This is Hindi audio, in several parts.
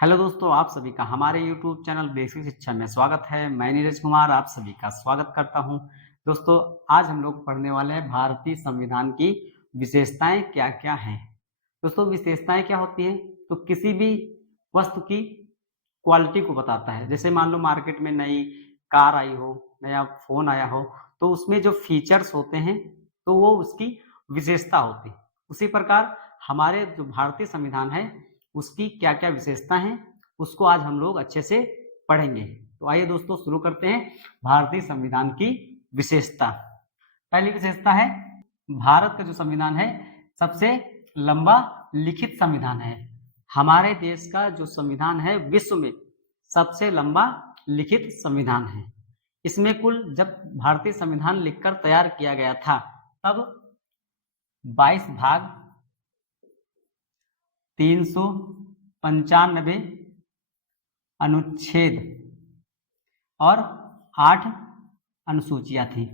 हेलो दोस्तों, आप सभी का हमारे YouTube चैनल बेसिक शिक्षा में स्वागत है। मैं नीरज कुमार आप सभी का स्वागत करता हूं। दोस्तों, आज हम लोग पढ़ने वाले हैं भारतीय संविधान की विशेषताएं क्या-क्या हैं। दोस्तों, विशेषताएं क्या होती हैं? तो किसी भी वस्तु की क्वालिटी को बताता है। जैसे मान लो मार्केट में नई कार आई हो, नया फ़ोन आया हो, तो उसमें जो फीचर्स होते हैं, तो वो उसकी विशेषता होती है। उसी प्रकार हमारे जो भारतीय संविधान है, उसकी क्या-क्या विशेषता हैं, उसको आज हम लोग अच्छे से पढ़ेंगे। तो आइए दोस्तों शुरू करते हैं भारतीय संविधान की विशेषता। पहली विशेषता है भारत का जो संविधान है, सबसे लंबा लिखित संविधान है। हमारे देश का जो संविधान है, विश्व में सबसे लंबा लिखित संविधान है। इसमें कुल जब भारतीय संविधान लिखकर तैयार किया गया था, तब 22 भाग, 395 अनुच्छेद और 8 अनुसूचियां थी।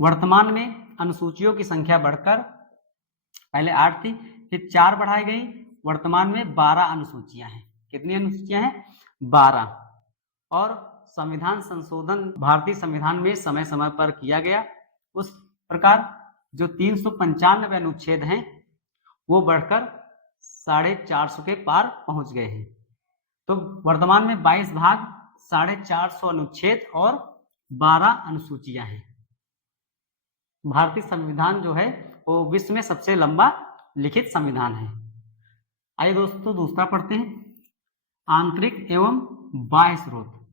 वर्तमान में अनुसूचियों की संख्या बढ़कर पहले 8 थी, फिर 4 बढ़ाई गई। वर्तमान में 12 अनुसूचियां हैं। कितनी अनुसूचियां हैं? 12। और संविधान संशोधन भारतीय संविधान में समय समय पर किया गया। उस प्रकार जो 395 अनुच्छेद हैं, वो बढ़कर 450 के पार पहुंच गए हैं। तो वर्तमान में 22 भाग, 450 अनुच्छेद और 12 अनुसूचियां हैं। भारतीय संविधान जो है वो विश्व में सबसे लंबा लिखित संविधान है। आइए दोस्तों दूसरा पढ़ते हैं, आंतरिक एवं बाह्य स्रोत।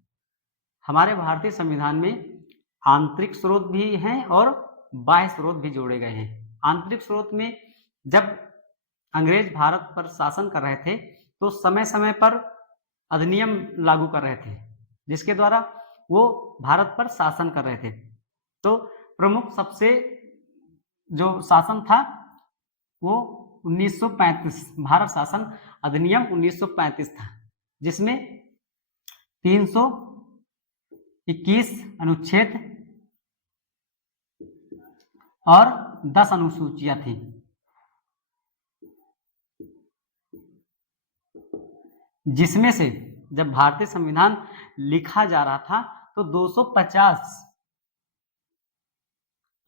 हमारे भारतीय संविधान में आंतरिक स्रोत भी हैं और बाह्य स्रोत भी जोड़े गए हैं। आंतरिक स्रोत में जब अंग्रेज भारत पर शासन कर रहे थे, तो समय समय पर अधिनियम लागू कर रहे थे, जिसके द्वारा वो भारत पर शासन कर रहे थे। तो प्रमुख सबसे जो शासन था वो 1935 भारत शासन अधिनियम 1935 था, जिसमें 321 अनुच्छेद और 10 अनुसूचियां थी। जिसमें से जब भारतीय संविधान लिखा जा रहा था, तो 250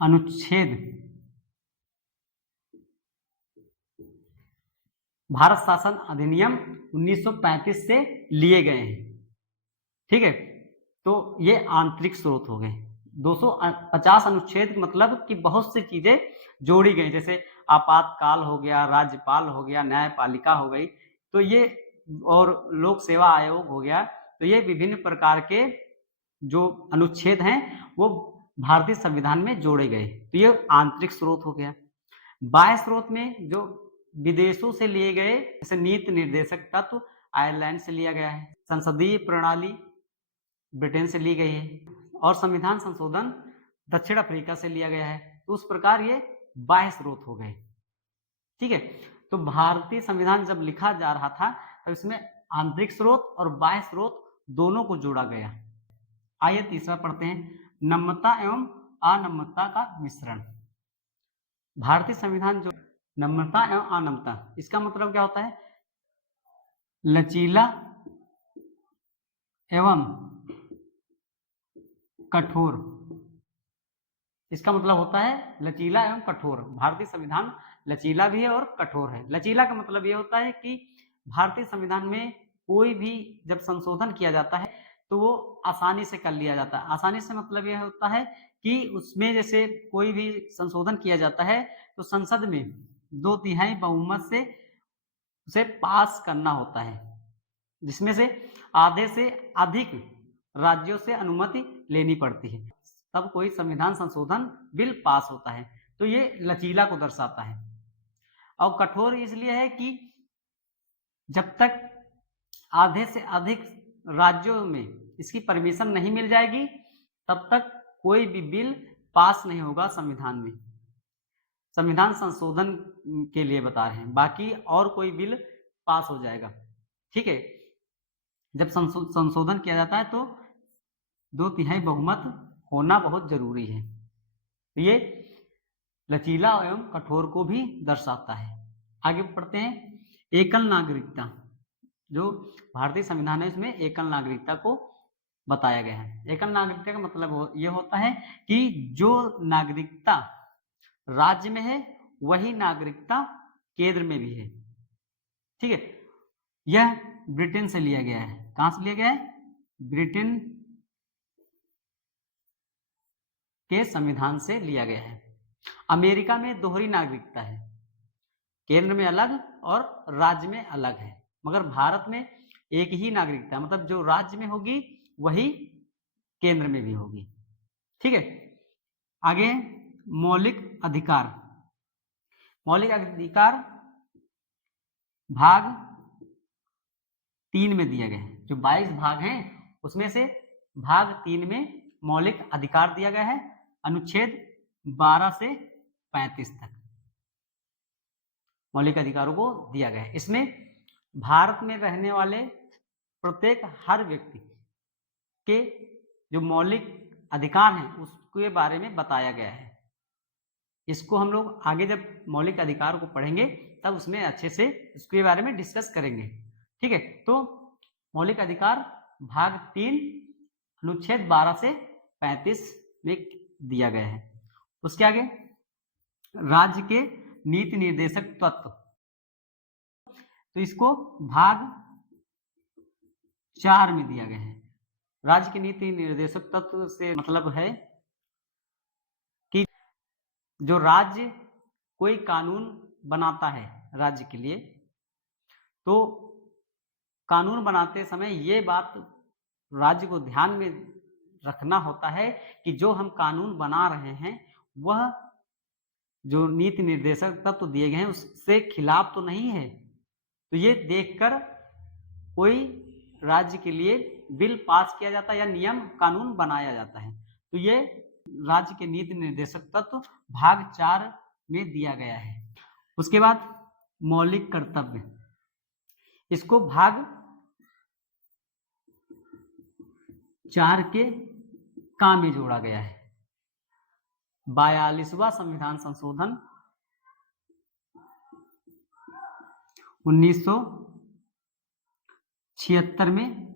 अनुच्छेद भारत शासन अधिनियम 1935 से लिए गए हैं। ठीक है, तो ये आंतरिक स्रोत हो गए। 250 अनुच्छेद मतलब कि बहुत सी चीजें जोड़ी गई, जैसे आपातकाल हो गया, राज्यपाल हो गया, न्यायपालिका हो गई, तो ये और लोक सेवा आयोग हो गया। तो ये विभिन्न प्रकार के जो अनुच्छेद हैं वो भारतीय संविधान में जोड़े गए। तो ये आंतरिक स्रोत हो गया। बाह्य स्रोत में जो विदेशों से लिए गए, जैसे नीति निर्देशक तत्व आयरलैंड से लिया गया है, संसदीय प्रणाली ब्रिटेन से ली गई है, और संविधान संशोधन दक्षिण अफ्रीका से लिया गया है। तो उस प्रकार ये बाह्य स्रोत हो गए। ठीक है, तो भारतीय संविधान जब लिखा जा रहा था, तब इसमें आंतरिक स्रोत और बाह्य स्रोत दोनों को जोड़ा गया। आइए तीसरा पढ़ते हैं, नम्यता एवं अनम्यता का मिश्रण। भारतीय संविधान जो नम्यता एवं अनम्यता, इसका मतलब क्या होता है? लचीला एवं कठोर। इसका मतलब होता है लचीला एवं कठोर। भारतीय संविधान लचीला भी है और कठोर है। लचीला का मतलब यह होता है कि भारतीय संविधान में कोई भी जब संशोधन किया जाता है, तो वो आसानी से कर लिया जाता है। आसानी से मतलब यह होता है कि उसमें जैसे कोई भी संशोधन किया जाता है, तो संसद में 2/3 बहुमत से उसे पास करना होता है, जिसमें से आधे से अधिक राज्यों से अनुमति लेनी पड़ती है, तब कोई संविधान संशोधन बिल पास होता है। तो ये लचीला को दर्शाता है। और कठोर इसलिए है कि जब तक आधे से अधिक राज्यों में इसकी परमिशन नहीं मिल जाएगी, तब तक कोई भी बिल पास नहीं होगा संविधान में। संविधान संशोधन के लिए बता रहे हैं, बाकी और कोई बिल पास हो जाएगा। ठीक है, जब संशोधन किया जाता है तो 2/3 बहुमत होना बहुत जरूरी है। तो ये लचीला एवं कठोर को भी दर्शाता है। आगे बढ़ते हैं। एकल नागरिकता, जो भारतीय संविधान है इसमें एकल नागरिकता को बताया गया है। एकल नागरिकता का मतलब ये होता है कि जो नागरिकता राज्य में है वही नागरिकता केंद्र में भी है। ठीक है, यह ब्रिटेन से लिया गया है। कहां से लिया गया है? ब्रिटेन के संविधान से लिया गया है। अमेरिका में दोहरी नागरिकता है, केंद्र में अलग और राज्य में अलग है, मगर भारत में एक ही नागरिकता, मतलब जो राज्य में होगी वही केंद्र में भी होगी। ठीक है, आगे मौलिक अधिकार। मौलिक अधिकार भाग 3 में दिया गया है। जो 22 भाग हैं उसमें से भाग 3 में मौलिक अधिकार दिया गया है, अनुच्छेद 12 से 35 तक मौलिक अधिकारों को दिया गया है। इसमें भारत में रहने वाले प्रत्येक हर व्यक्ति के जो मौलिक अधिकार हैं उसके बारे में बताया गया है। इसको हम लोग आगे जब मौलिक अधिकार को पढ़ेंगे तब उसमें अच्छे से इसके बारे में डिस्कस करेंगे। ठीक है, तो मौलिक अधिकार भाग 3 अनुच्छेद 12 से 35 में दिया गया है। उसके आगे राज्य के नीति निर्देशक तत्व, तो इसको भाग 4 में दिया गया है। राज्य के नीति निर्देशक तत्व से मतलब है कि जो राज्य कोई कानून बनाता है राज्य के लिए, तो कानून बनाते समय ये बात राज्य को ध्यान में रखना होता है कि जो हम कानून बना रहे हैं वह जो नीति निर्देशक तत्व दिए गए हैं उससे खिलाफ तो नहीं है। तो ये देखकर कोई राज्य के लिए बिल पास किया जाता है या नियम कानून बनाया जाता है। तो ये राज्य के नीति निर्देशक तत्व भाग 4 में दिया गया है। उसके बाद मौलिक कर्तव्य, इसको भाग 4 के का में जोड़ा गया है। 42वां संविधान संशोधन 1976 में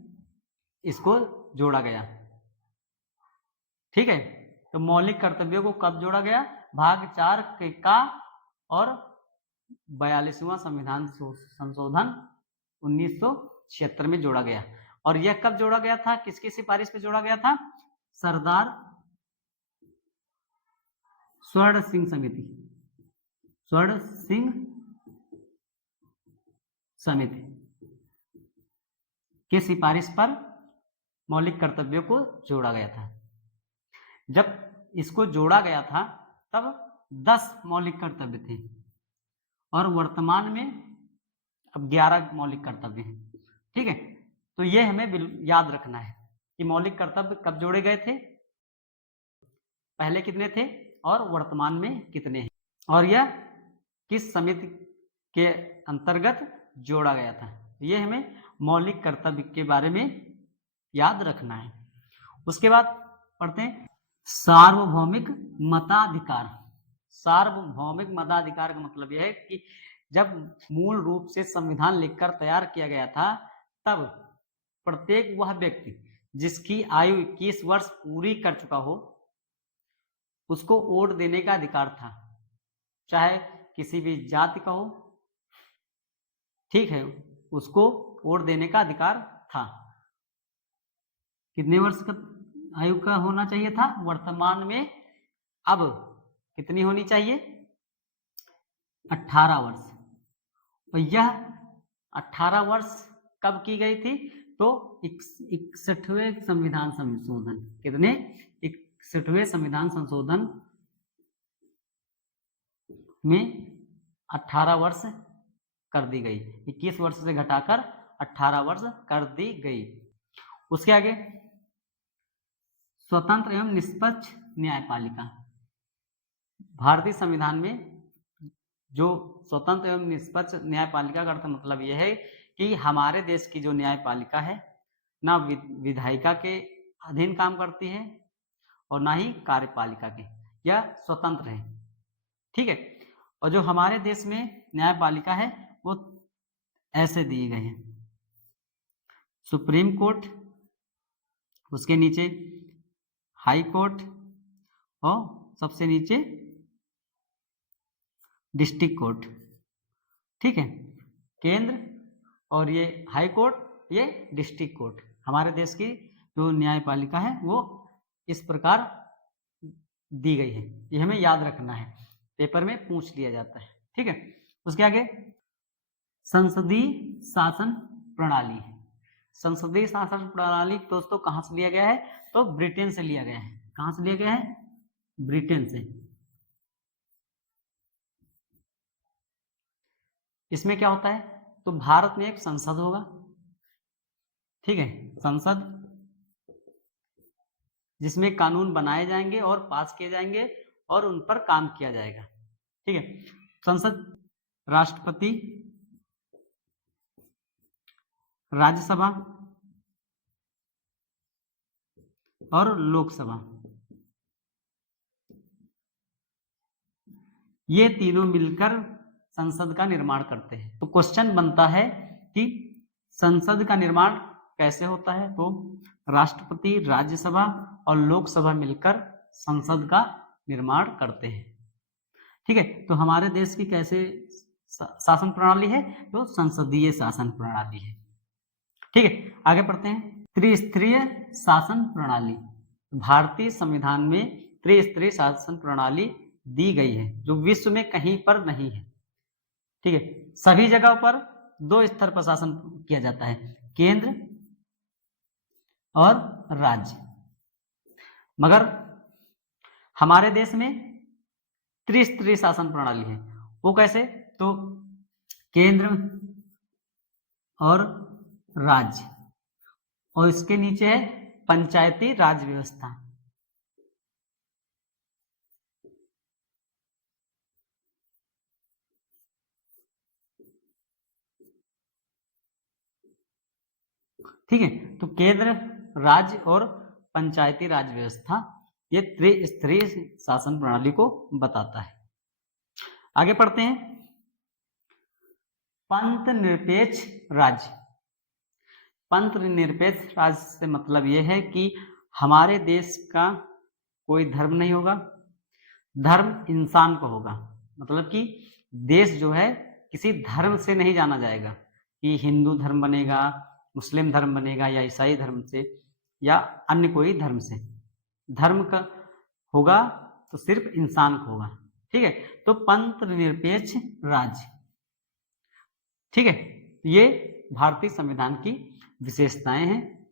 इसको जोड़ा गया। ठीक है, तो मौलिक कर्तव्यों को कब जोड़ा गया? भाग 4 के का और 42वां संविधान संशोधन 1976 में जोड़ा गया। और यह कब जोड़ा गया था? किसकी सिफारिश पे जोड़ा गया था? सरदार स्वर्ण सिंह समिति, स्वर्ण सिंह समिति के सिफारिश पर मौलिक कर्तव्यों को जोड़ा गया था। जब इसको जोड़ा गया था तब 10 मौलिक कर्तव्य थे और वर्तमान में अब 11 मौलिक कर्तव्य हैं। ठीक है, तो ये हमें याद रखना है कि मौलिक कर्तव्य कब जोड़े गए थे, पहले कितने थे और वर्तमान में कितने हैं, और यह किस समिति के अंतर्गत जोड़ा गया था। ये हमें मौलिक कर्तव्य के बारे में याद रखना है। उसके बाद पढ़ते हैं सार्वभौमिक मताधिकार। सार्वभौमिक मताधिकार का मतलब यह है कि जब मूल रूप से संविधान लिखकर तैयार किया गया था तब प्रत्येक वह व्यक्ति जिसकी आयु 21 वर्ष पूरी कर चुका हो उसको वोट देने का अधिकार था, चाहे किसी भी जाति का हो। ठीक है, उसको वोट देने का अधिकार था। कितने वर्ष का आयु का होना चाहिए था? वर्तमान में अब कितनी होनी चाहिए? 18 वर्ष। और यह 18 वर्ष कब की गई थी? तो 61वें संविधान संशोधन, कितने? 61वें संविधान संशोधन में 18 वर्ष कर दी गई, 21 वर्ष से घटाकर 18 वर्ष कर दी गई। उसके आगे स्वतंत्र एवं निष्पक्ष न्यायपालिका। भारतीय संविधान में जो स्वतंत्र एवं निष्पक्ष न्यायपालिका का अर्थ मतलब यह है कि हमारे देश की जो न्यायपालिका है ना विधायिका के अधीन काम करती है और ना ही कार्यपालिका के, यह स्वतंत्र है। ठीक है, और जो हमारे देश में न्यायपालिका है वो ऐसे दिए गए हैं, सुप्रीम कोर्ट, उसके नीचे हाई कोर्ट और सबसे नीचे डिस्ट्रिक्ट कोर्ट। ठीक है, केंद्र और ये हाई कोर्ट, ये डिस्ट्रिक्ट कोर्ट। हमारे देश की जो न्यायपालिका है वो इस प्रकार दी गई है, ये हमें याद रखना है, पेपर में पूछ लिया जाता है। ठीक है, उसके आगे संसदीय शासन प्रणाली। संसदीय शासन प्रणाली दोस्तों कहां से लिया गया है? तो ब्रिटेन से लिया गया है। कहां से लिया गया है? ब्रिटेन से। इसमें क्या होता है? तो भारत में एक संसद होगा, ठीक है, संसद, जिसमें कानून बनाए जाएंगे और पास किए जाएंगे और उन पर काम किया जाएगा। ठीक है, संसद, राष्ट्रपति, राज्यसभा और लोकसभा, ये तीनों मिलकर संसद का निर्माण करते हैं। तो क्वेश्चन बनता है कि संसद का निर्माण कैसे होता है? तो राष्ट्रपति, राज्यसभा और लोकसभा मिलकर संसद का निर्माण करते हैं। ठीक है, तो हमारे देश की कैसे शासन प्रणाली है? तो संसदीय शासन प्रणाली है। ठीक है, आगे पढ़ते हैं। त्रिस्तरीय शासन प्रणाली। भारतीय संविधान में त्रिस्तरीय शासन प्रणाली दी गई है, जो विश्व में कहीं पर नहीं है। ठीक है, सभी जगहों पर 2 स्तर पर शासन किया जाता है, केंद्र और राज्य। मगर हमारे देश में त्रिस्तरीय शासन प्रणाली है। वो कैसे? तो केंद्र और राज्य, और इसके नीचे है पंचायती राज व्यवस्था। ठीक है, तो केंद्र, राज्य और पंचायती राज व्यवस्था ये त्रिस्तरीय शासन प्रणाली को बताता है। आगे पढ़ते हैं। पंथ निरपेक्ष राज्य। पंथ निरपेक्ष राज्य से मतलब यह है कि हमारे देश का कोई धर्म नहीं होगा, धर्म इंसान को होगा। मतलब कि देश जो है किसी धर्म से नहीं जाना जाएगा कि हिंदू धर्म बनेगा, मुस्लिम धर्म बनेगा या ईसाई धर्म से या अन्य कोई धर्म से। धर्म का होगा तो सिर्फ इंसान को होगा। ठीक है, तो पंथ निरपेक्ष राज्य। ठीक है, ये भारतीय संविधान की विशेषताएं हैं।